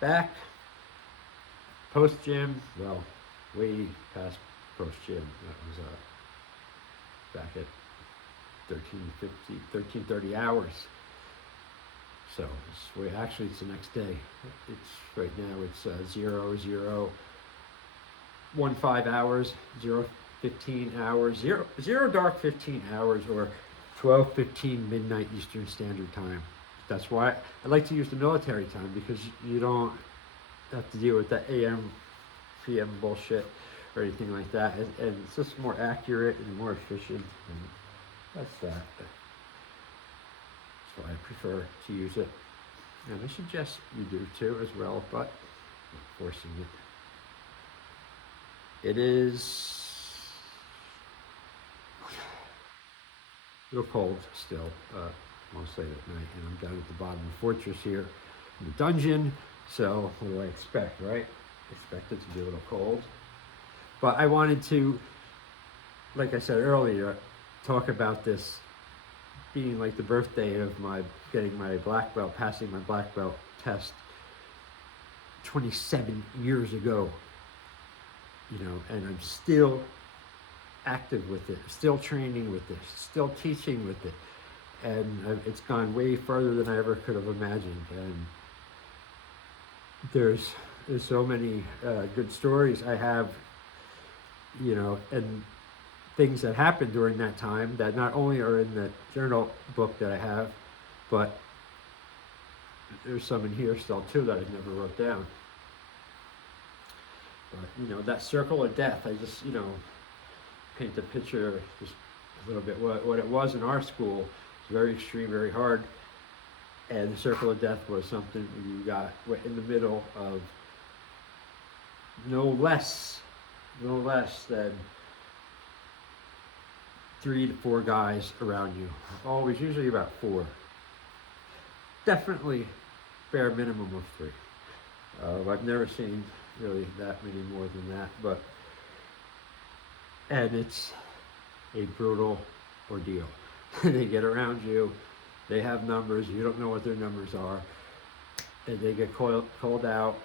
back post gym. Well, way past post gym. That was back at 13:50, 13:30 hours. So actually it's the next day. It's right now. It's 00:15 hours, 0:15 hours, zero dark 15 hours, or 12:15 midnight Eastern Standard Time. That's why I like to use the military time, because you don't have to deal with that AM PM bullshit or anything like that, and it's just more accurate and more efficient, and that's that. That's why I prefer to use it, and I suggest you do too as well, but I'm not forcing it. It is a little cold still, most late at night, and I'm down at the bottom of the fortress here in the dungeon. So what do I expect, right? Expect it to be a little cold. But I wanted to, like I said earlier, talk about this being like the birthday of my getting my black belt, passing my black belt test 27 years ago. And I'm still active with it, still training with it, still teaching with it, and it's gone way further than I ever could have imagined. And there's so many good stories I have, and things that happened during that time that not only are in the journal book that I have, but there's some in here still too that I never wrote down. But that circle of death, I just paint the picture just a little bit. What it was in our school was very extreme, very hard, and the circle of death was something you got in the middle of no less than 3 to 4 guys around you. Always, usually about 4. Definitely bare minimum of 3. I've never seen really that many more than that, and it's a brutal ordeal. They get around you, they have numbers, you don't know what their numbers are, and they get called out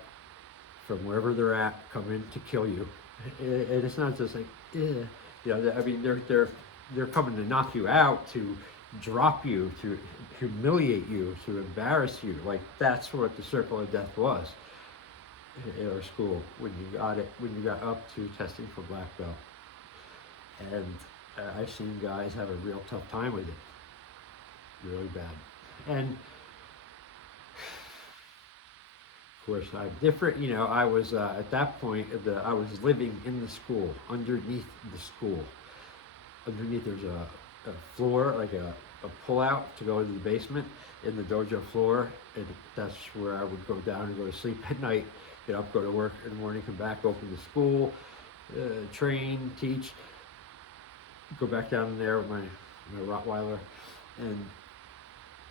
from wherever they're at, come in to kill you. And it's not just like, I mean, they're coming to knock you out, to drop you, to humiliate you, to embarrass you. Like, that's what the circle of death was in our school when you got up to testing for black belt. And I've seen guys have a real tough time with it, really bad. And of course, I'm different. I was at that point. I was living in the school, underneath the school. Underneath, there's a floor, like a pull-out to go into the basement in the dojo floor, and that's where I would go down and go to sleep at night. Get up, go to work in the morning, come back, open the school, train, teach, go back down there with my Rottweiler, and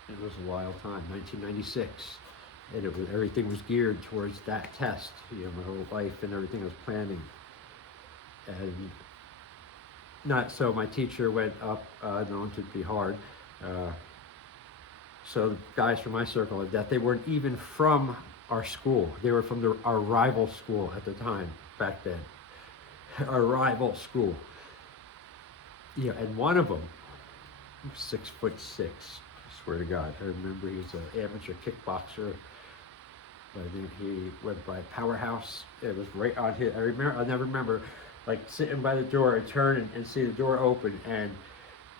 it was a wild time. 1996. And everything was geared towards that test. My whole life and everything I was planning. And not so. My teacher went up, known to be hard. So the guys from my circle of death, they weren't even from our school. They were from our rival school at the time, back then. Our rival school. And one of them was 6'6". I swear to God. I remember he was an amateur kickboxer. I think he went by Powerhouse. It was right on his. I'll never remember, like sitting by the door and turn and see the door open, and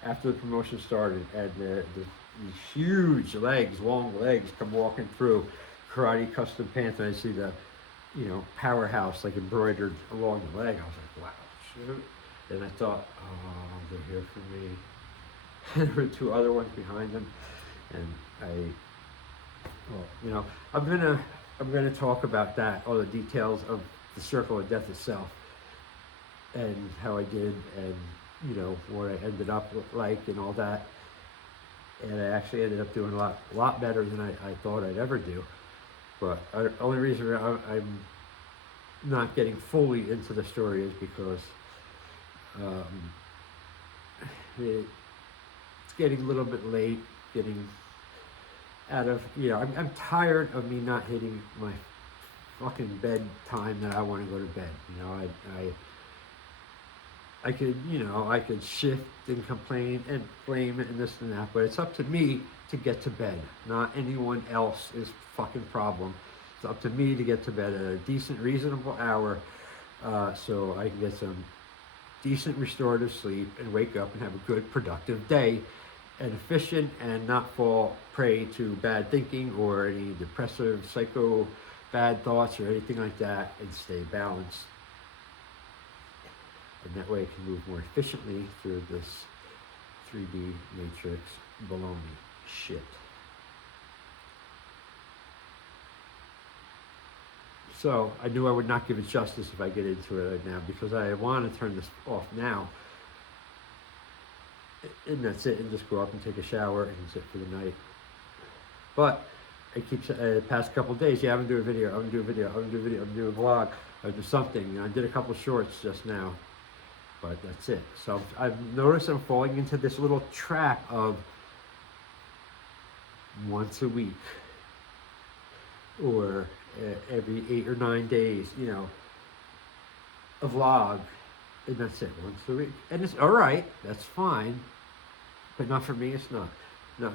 after the promotion started, and these huge legs, long legs, come walking through, karate custom pants, and I see the, Powerhouse like embroidered along the leg. I was like, wow, shoot. And I thought, oh, they're here for me. And there were 2 other ones behind them, and I'm gonna talk about that, all the details of the circle of death itself, and how I did, and what I ended up like, and all that. And I actually ended up doing a lot better than I thought I'd ever do. But the only reason I'm not getting fully into the story is because it's getting a little bit late, getting out of, I'm tired of me not hitting my fucking bedtime that I want to go to bed. You know, I could, I could shift and complain and blame it and this and that, but it's up to me to get to bed, not anyone else's fucking problem. It's up to me to get to bed at a decent, reasonable hour, so I can get some decent restorative sleep and wake up and have a good, productive day and efficient and not fall prey to bad thinking or any depressive, psycho, bad thoughts or anything like that, and stay balanced. And that way I can move more efficiently through this 3D matrix baloney shit. So I knew I would not give it justice if I get into it right now, because I want to turn this off now. And that's it, and just go up and take a shower and sit for the night. But I keep the past couple of days, I'm gonna do a video, I'm gonna do a video, I'm gonna do a video, I'm gonna do a vlog, I'll do something. I did a couple shorts just now, but that's it. So I've noticed I'm falling into this little trap of once a week or every 8 or 9 days, a vlog, and that's it, once a week. And it's all right, that's fine, but not for me. It's not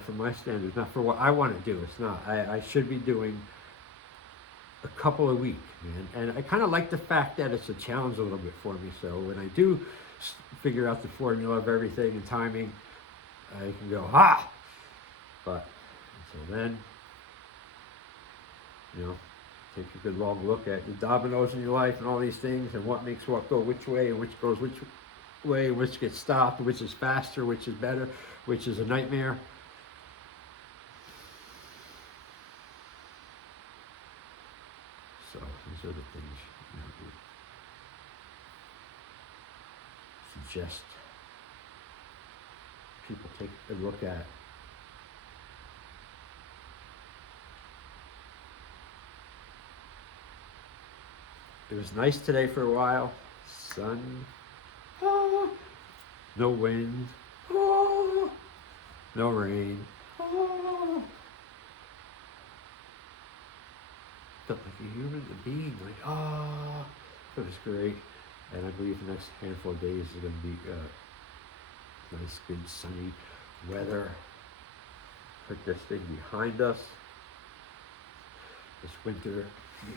for my standards, not for what I want to do. It's not. I should be doing a couple a week, man. And I kind of like the fact that it's a challenge a little bit for me. So when I do figure out the formula of everything and timing, I can go, ha! But until then, take a good long look at the dominoes in your life and all these things and what makes what go which way and which goes which way, which gets stopped, which is faster, which is better, which is a nightmare. So these are the things you suggest people take a look at. It was nice today for a while. Sun. No wind. No rain. Felt like a human being. It was great. And I believe the next handful of days is going to be nice, good, sunny weather. Put this thing behind us. This winter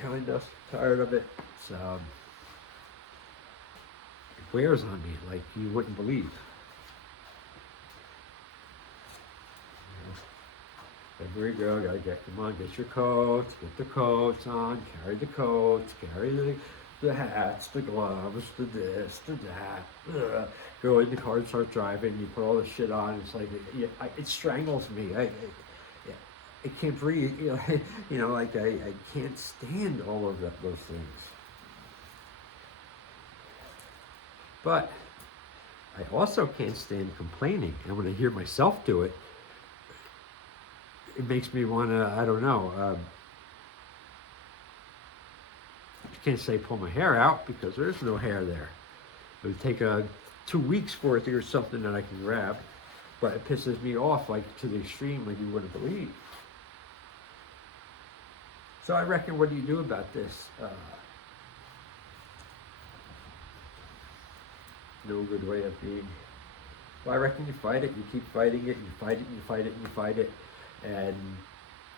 behind us. Tired of it. It wears on me like you wouldn't believe. Everywhere you go, gotta get your coats, get the coats on, carry the coats, carry the hats, the gloves, the this, the that. Ugh. Go in the car and start driving. You put all this shit on. It's like it strangles me. I can't breathe. I can't stand all of those things. But I also can't stand complaining. And when I hear myself do it, it makes me want to, I don't know, I can't say pull my hair out because there's no hair there. It would take 2 weeks for it to get something that I can grab, but it pisses me off like to the extreme like you wouldn't believe. So I reckon, what do you do about this? No good way of being. Well, I reckon you fight it, you keep fighting it, you fight it, you fight it, you fight it, and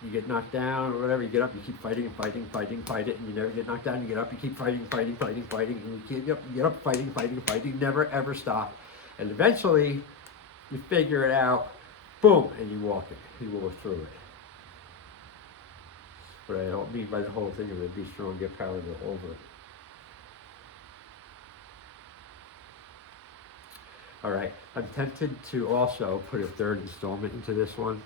you get knocked down or whatever, you get up, you keep fighting and fighting, and you never get knocked down, you get up, you keep fighting, and you get up, fighting, never ever stop. And eventually, you figure it out, boom, and you walk through it. What I mean by the whole thing of it, be strong, get power, go over it. All right, I'm tempted to also put a third installment into this one.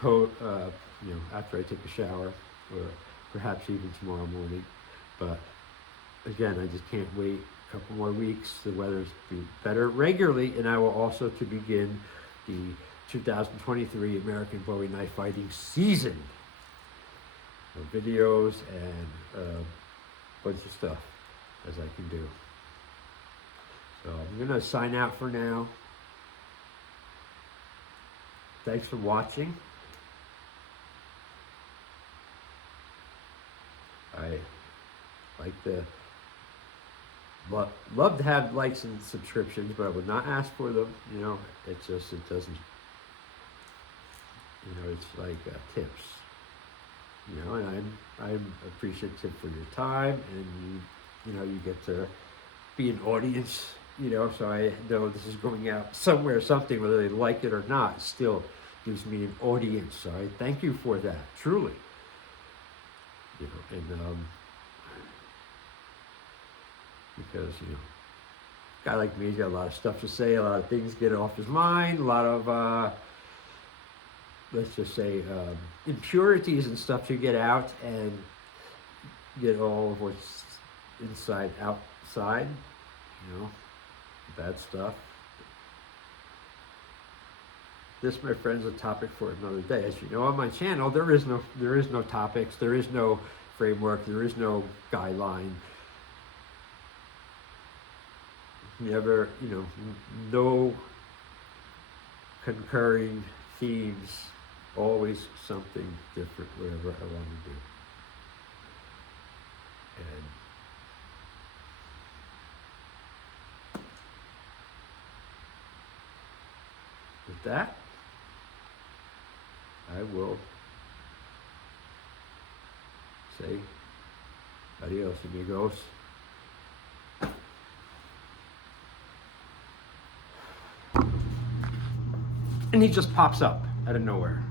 After I take a shower, or perhaps even tomorrow morning. But again, I just can't wait a couple more weeks. The weather's be better regularly, and I will also to begin the 2023 American Bowie knife fighting season. Videos and a bunch of stuff as I can do. So I'm going to sign out for now. Thanks for watching. like to love to have likes and subscriptions, but I would not ask for them. You know, it doesn't. You know, it's like tips. You know, and I'm appreciative for your time, and you know, you get to be an audience. You know, so I know this is going out somewhere, something, whether they like it or not, still gives me an audience. So I thank you for that, truly. You know, and because you know, a guy like me, he's got a lot of stuff to say, a lot of things get off his mind, a lot of let's just say impurities and stuff to get out and get all of what's inside outside. You know, bad stuff. This, my friends, is a topic for another day. As you know, on my channel, there is no topics, there is no framework, there is no guideline. Never, you know, no concurring themes. Always something different, whatever I want to do. And with that, I will say adios, amigos. And he just pops up out of nowhere.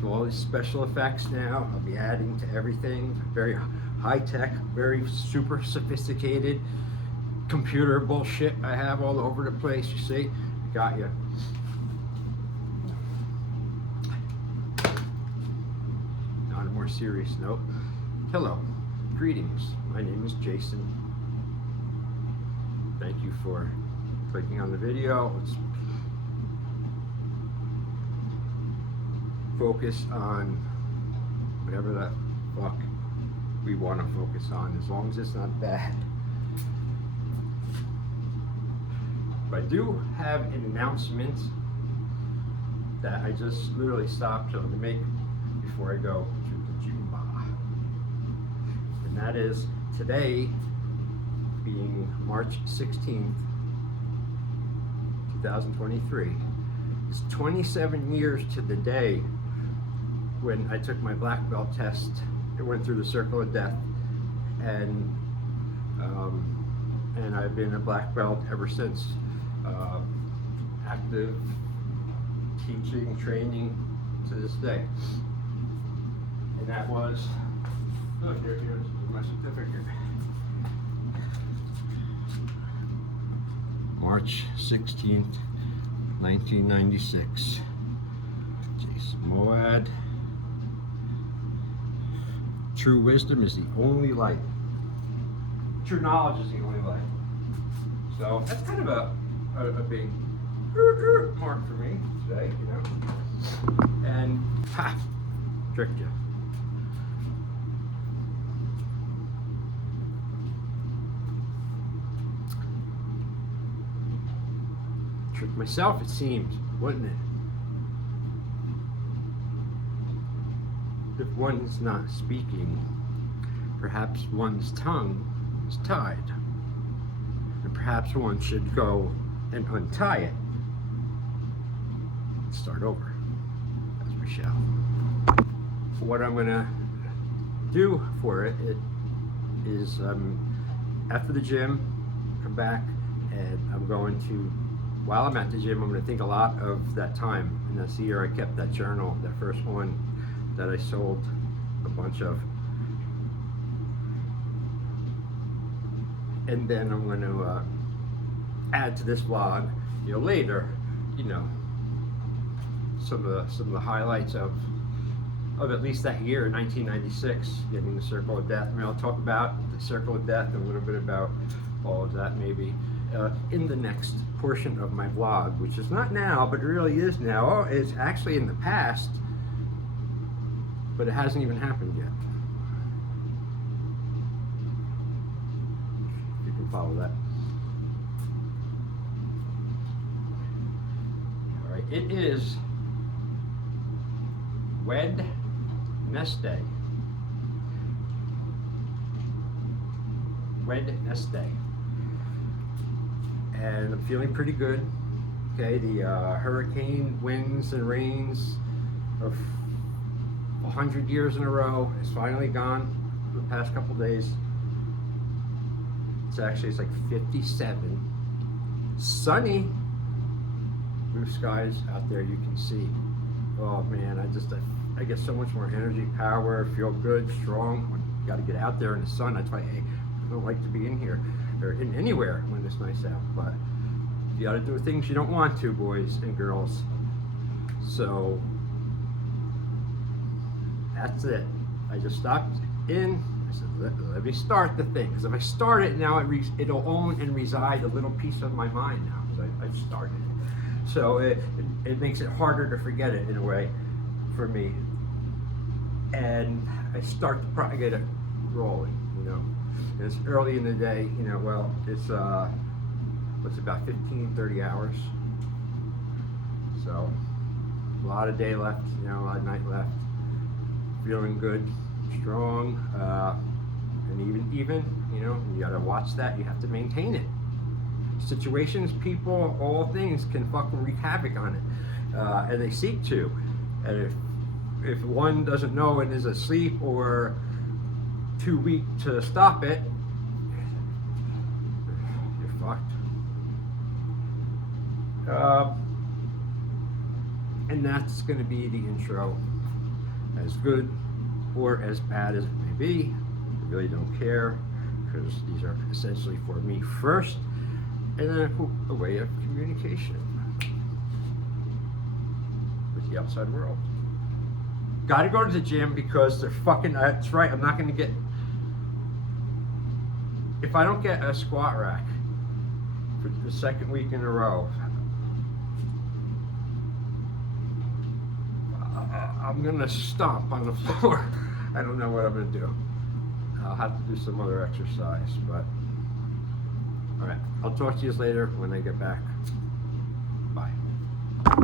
So all these special effects now, I'll be adding to everything. Very high tech, very super sophisticated computer bullshit I have all over the place, you see? Got you. On a more serious note, hello, greetings. My name is Jason. Thank you for clicking on the video. Let's focus on whatever the fuck we want to focus on, as long as it's not bad. But I do have an announcement that I just literally stopped to make before I go to the Juma. And that is today, being March 16th, 2023, is 27 years to the day when I took my black belt test. It went through the circle of death, and I've been a black belt ever since. Active teaching, training to this day. And that was, oh, here's my certificate. March 16th, 1996. Jason Mowad. True wisdom is the only light. True knowledge is the only light. So that's kind of a big mark for me today, you know. And ha, tricked you. Tricked myself, it seemed, wasn't it? If one's not speaking, perhaps one's tongue is tied. And perhaps one should go and untie it. Start over, as we shall. What I'm gonna do for it is after the gym, come back, and I'm going to, while I'm at the gym, I'm going to think a lot of that time. And that's the year I kept that journal, that first one that I sold a bunch of. And then I'm going to add to this vlog, you know, later, you know, some of the highlights of at least that year, 1996, getting the circle of death. I mean, I'll talk about the circle of death and a little bit about all of that maybe in the next portion of my vlog, which is not now, but it really is now. Oh, it's actually in the past, but it hasn't even happened yet. You can follow that. All right, it is Wednesday. Wednesday. And I'm feeling pretty good. Okay, the hurricane winds and rains of 100 years in a row is finally gone for the past couple days. It's like 57. Sunny. Blue skies out there you can see. Oh man, I get so much more energy, power, feel good, strong. You got to get out there in the sun. That's why I don't like to be in here or in anywhere when it's nice out. But you got to do things you don't want to, boys and girls. So that's it. I just stopped in. I said, let me start the thing. Because if I start it now, it'll own and reside a little piece of my mind now. Because I've started it. So it makes it harder to forget it in a way for me. And I get it rolling, you know. And it's early in the day, you know, well, it's about 30 hours. So a lot of day left, you know, a lot of night left. Feeling good, strong, and even, you know, you gotta watch that. You have to maintain it. Situations, people, all things can fucking wreak havoc on it, and they seek to. And if one doesn't know and is asleep or too weak to stop it, you're fucked. And that's going to be the intro. As good or as bad as it may be, I really don't care, because these are essentially for me first, and then a way of communication with the outside world. Got to go to the gym because they're fucking. That's right. I'm not going to get. If I don't get a squat rack for the second week in a row, I'm gonna stomp on the floor. I don't know what I'm gonna do. I'll have to do some other exercise, but all right. I'll talk to you later when I get back.